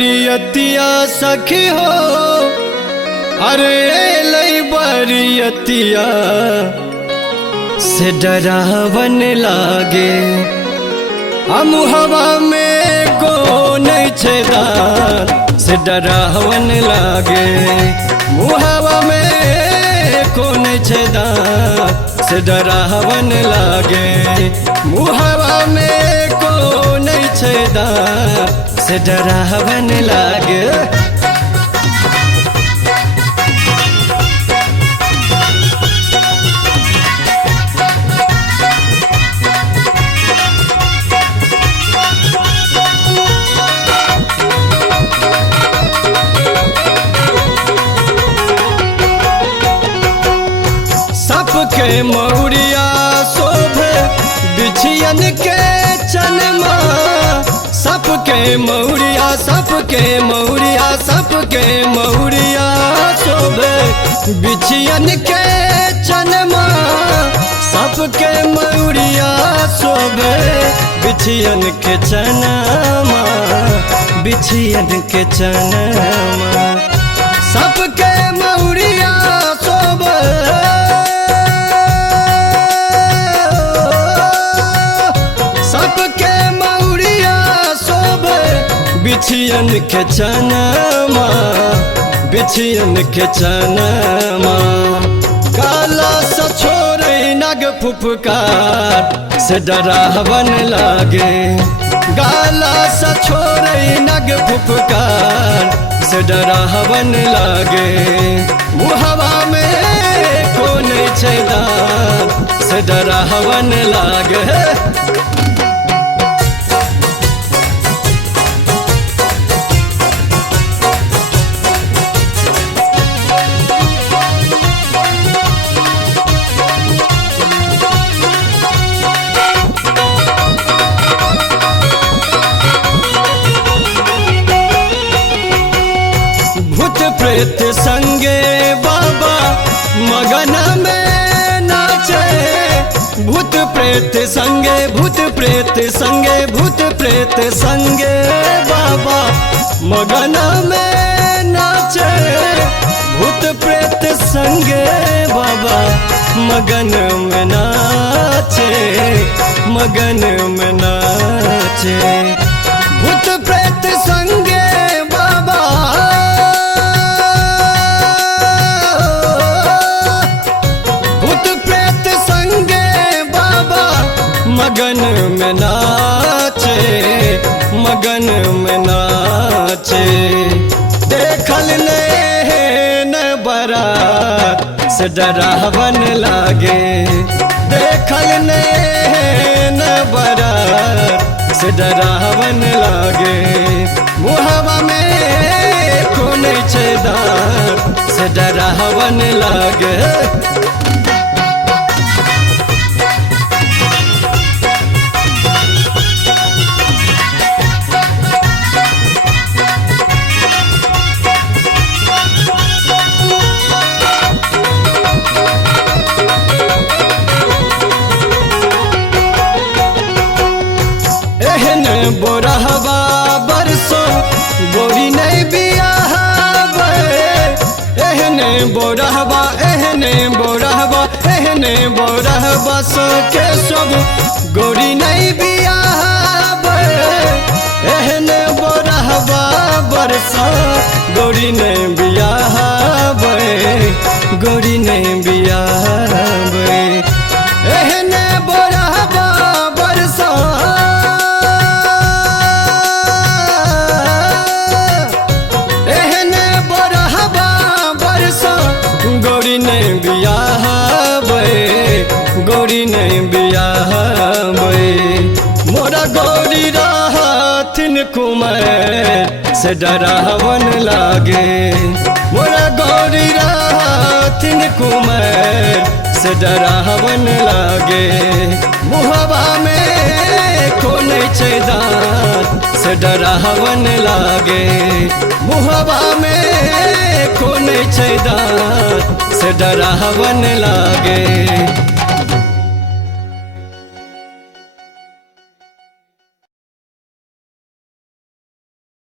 बरियतिया सखी हो, अरे लई बरियतिया से डरावन लागे। हम हवा में को नहीं छेदार से डरावन लागे। मुहवा में को नहीं छेदार से डरावन लागे। मुहवा में को नहीं छेदार से डरावन लागे। के मौरिया शोभे बिछियन के चनमा। सबके मौरिया सबके मौरिया सबके मौरिया शोभे बिछियन के चनमा। सबके मौरिया शोभे बिछियन के चनमा। बिछियन के चनमा सबके मौरिया शोभे। बिछियन के चनमा बिछियन के चनमा। काला सा छोरे नग फुफकार से डरावन लागे। काला सा छोरे नग फुफकार से डरावन लागे। मुहवा में को नहीं छेदार से डरावन लागे। प्रेत संगे बाबा मगन में नाचे। भूत प्रेत संगे भूत प्रेत संगे भूत प्रेत संगे बाबा मगन में नाचे। भूत प्रेत संगे बाबा मगन में नाचे। मगन में नाचे भूत प्रेत संगे बाबा। मगन में नाचे मगन में नाचे। देखल न बरात से डरावन लागे। देखल न बरात से डरावन लागे। मुहवा में को नहीं छेदार से डरावन लागे। बोरहवा बरसों गोरी नहीं बियाहबे। एहने बोरहवा एहने बोरहवा एहने बोरहवा सो के सब गोरी नहीं बियाहबे। एहने बोरहवा बरसों गोरी नहीं बियाहबे। गोरी नहीं बियाहबे। एहने बोरहवा बरसों गोरी नहीं बियाहबे। गोरी नहीं बियाहबे। मोरा गोरी राहथिन कुमार से डरावन लागे। मोरा गोरी राहथिन कुमार से डरावन लागे। मुहवा में को नहीं छेदार से डरावन लागे। मुहवा में को नहीं छेदार से डरावन लागे।